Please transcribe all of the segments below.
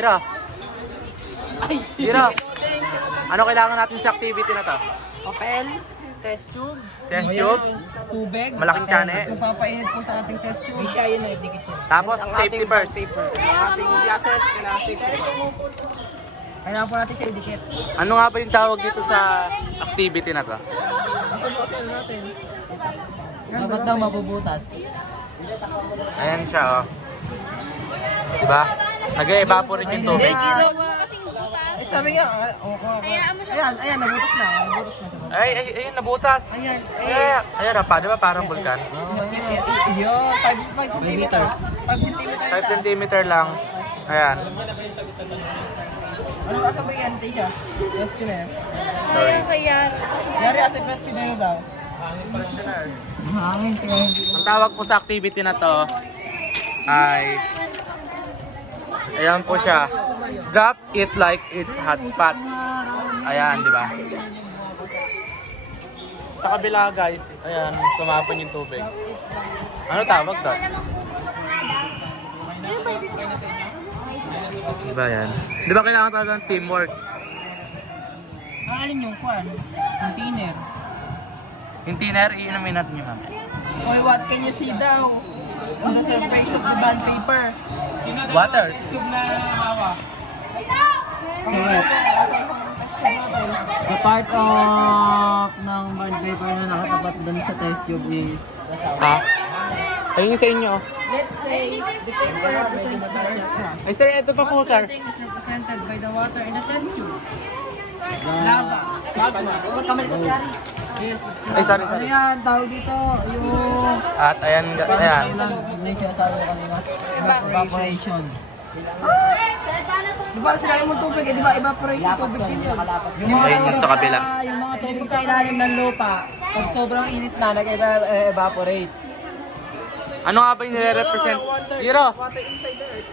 Ira. Ira. Ano kailangan natin sa activity na to? Open, test tube. Test tube. Tubig. Malaking kane. Magpapainit po sa ating test tube. Siya yun ay dikit. Tapos safety first. Ating gases, kailangan safety. Kailangan po natin siya idikit. Ano nga ba yung tawag dito sa activity na to? Dapat daw mabubutas. Ayan siya, oh. Diba? Nag-evaporate yung tubig. Eh, sabi nga, ayan, nabutas na. Nabutas na siya. Ayun, nabutas. Ayan, Ayan, di ba parang vulkan? Yun, 5 cm. 5 cm lang. Ayan. Ano ba kabayan siya? Questionnaire. Sorry. Yari asa questionnaire daw. Ang tawag po sa activity na to ay ayan po siya. Drop it like it's hot spots. Ayan, di ba? Sa kabila guys, ayan, tumapon yung tubig. Ano tawag doon? Diba yan? Di ba kailangan talaga ng teamwork? Alin yung kwan? Container. Yung tiner, iinumin natin yun. Oy, what can you see daw? On the surface of the bond paper. Water. The part of ng bond paper na nakatapat dun sa test tube is Ha? Ayun yung sa inyo. let's say the paper represents the earth. Ay sir, ito pa po sir. Everything is represented by the water in the test tube. Lava. Magma. Yes. Ay, sorry. Ano yan? Tawag dito yung... At ayan, ayan. May sinasabi ko kanina. Evaporation. Di ba sila yung tubig eh? Di ba evaporation tubig din yun? Ayun yung sa kabila. Yung mga tubig sa ilalim ng lupa, pag sobrang init na, nag-evaporate. Ano nga ba yung nire-represent? Hiro!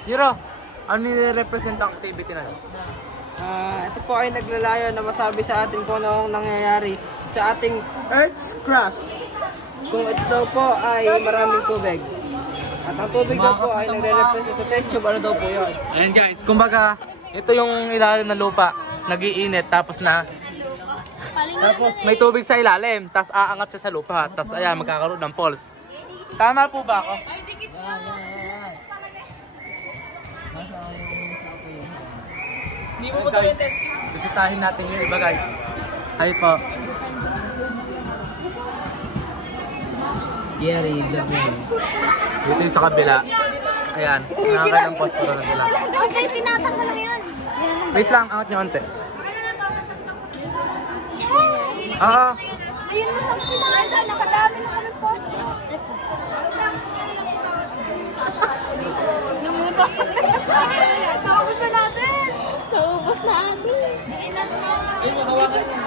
Hiro! Ano nire-represent ang activity na yun? Ito po ay naglalayo na masabi sa atin kung ano ang nangyayari sa ating Earth's crust. Kung ito daw po ay maraming tubig. At ang tubig daw po ay nagre-represent sa test tube, ano daw po yun? Ayan guys, kumbaga, ito yung ilalim ng lupa. Nag-iinit, tapos may tubig sa ilalim, tapos aangat siya sa lupa. Tapos ayan, magkakaroon ng pulse. Tama po ba ako? Hindi mo ba Guys, bisitahin natin yung iba guys. Hi po. Gary, vlog mo. Dito yung sa kabila. Ayan, nakakailang posporo na sila. Okay, tinatanggal lang yun. Wait lang, angat nyo konti. Oo. Ayun mo lang sila. Nakadami na kami post. Namuto. Naubos na natin. Naubos na atin. Ay, makawakan mo.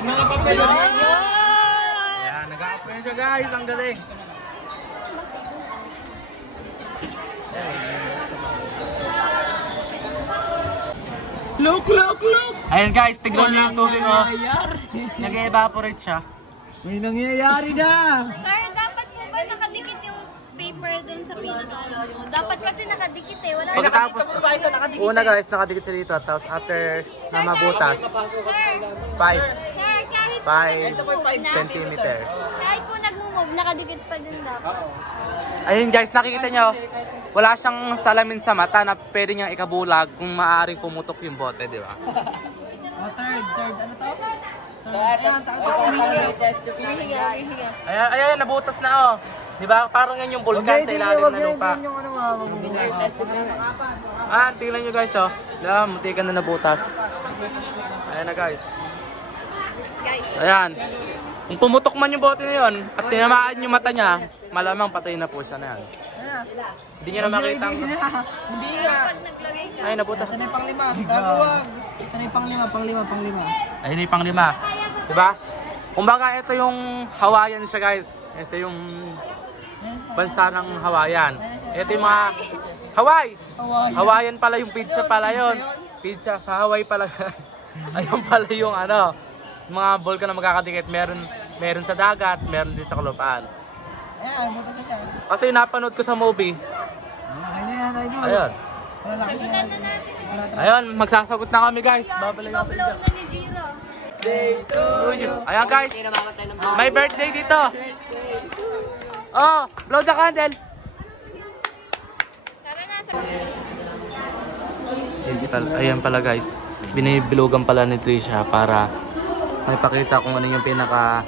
Yung mga papel. Ayan, nag-a-apply siya guys. Ang galing. Look! Ayan guys, tignan nyo yung tubig oh. Nag-evaporate siya. May nangyayari na! Sir, dapat po ba nakadikit yung paper dun sa pinakalo mo? Dapat kasi nakadikit eh. Wala Pagkatapos, nakadikit. una guys, nakadikit siya dito. Tapos after na mabutas, Sir, 5 kahit po 5 centimeter. kahit po nag-move, nakadikit pa din dapat. Ayun guys, nakikita nyo, wala siyang salamin sa mata na pwede niyang ikabulag kung maaaring pumutok yung bote, di ba? Third, ano to? Ayan, humihinga. Ayan, nabutas na oh. Di ba? Parang yan yung vulkan sa ilalim ng lupa. Yung ano Tingnan nyo guys oh. Diba, mutikan na nabutas. Ayan na guys. Ayan. Kung pumutok man yung bote na yun at tinamaan yung mata niya, malamang patay na po siya na yan. Hindi nyo na makita ang... Hindi nga. Pag naglagay ka. Ay, nabutas. Ito na yung panglima. Tagawag. Ito na yung panglima. Ayun yung panglima. Diba? Kumbaga ito yung Hawaiian siya guys. Ito yung bansa ng Hawaiian. Ito yung mga... Hawaii! Hawaiian pala yung pizza pala yun. Pizza sa Hawaii pala. Ayun pala yung ano, mga vulkan na magkakadikit. Meron sa dagat, meron din sa kalupaan. Ayan, butas na siya. Kasi napanood ko sa movie. Ayan. Ayun. Sagutan na natin. Ayun, magsasagot na kami guys. Babalik ako sa Iba-blow inyo. na ni Jiro. Ayan guys, may birthday dito. Oh, blow the candle. Tara na. Ayan pala guys, binibilugan pala ni Trisha para may pakita kung ano yung pinaka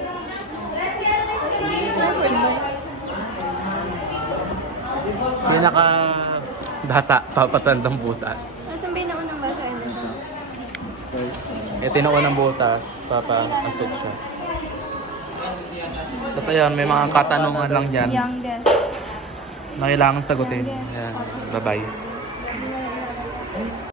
data papatandang butas. Nasaan ba yung unang basa? Ito yung unang butas, papa-asok siya. Tapos ayan, may mga katanungan lang dyan Youngest. na kailangan sagutin. Ayan, bye-bye.